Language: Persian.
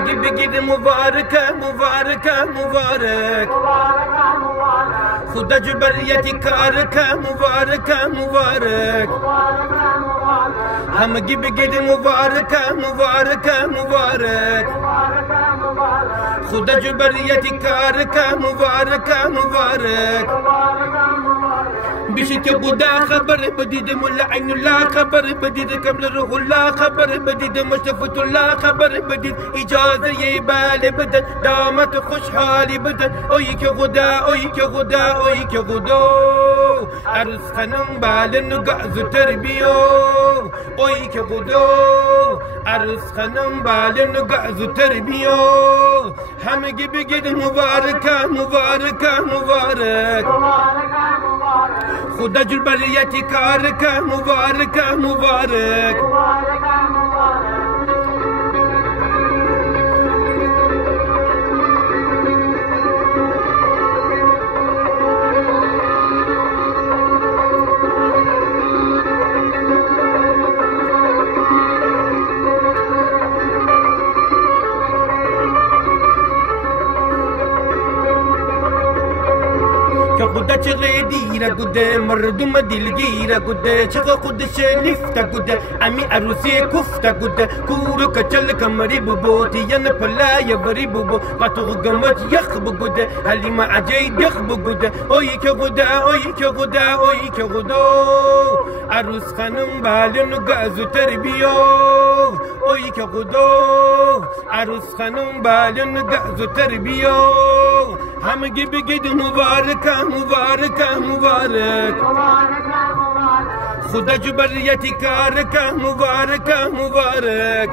همگی بگید مبارکه مبارکه مبارک خدا جبریتی کارکه مبارکه مبارک همگی بگید مبارکه مبارکه مبارک خدا جبریتی کارکه مبارکه مبارک بشت خدا خبر بدید ملا عین الله خبر بدید قبل روح الله خبر بدید مشرفت الله خبر بدید اجازه بال بدن دامت خوشحالی بدن اوی که خدا اوی که خدا اوی که خدا عروس خانم بال نگاز تربیو اوی که خدا عروس خانم بال نگاز تربیو همگی بگید مبارکه مبارکه مبارک خدا جبریتی کارکه مبارکه مبارک خدا چغه دیره گوده مردم دلگیره گوده چغه خودش لیفته گوده امی عروسی کفته گوده کورو کچل کمری ببوتی ین پلای بری ببو قطو گمت یخ بگوده حلیم عجید یخ بگوده اوی که خدا اوی که خدا اوی که خدا عروس خانم بالن گازو تربیو اوی که خدا عروس خانم بالن گازو تربیو همگی بگید مبارکه مبارکه مبارک خدا جبریتی کارکه مبارکه مبارک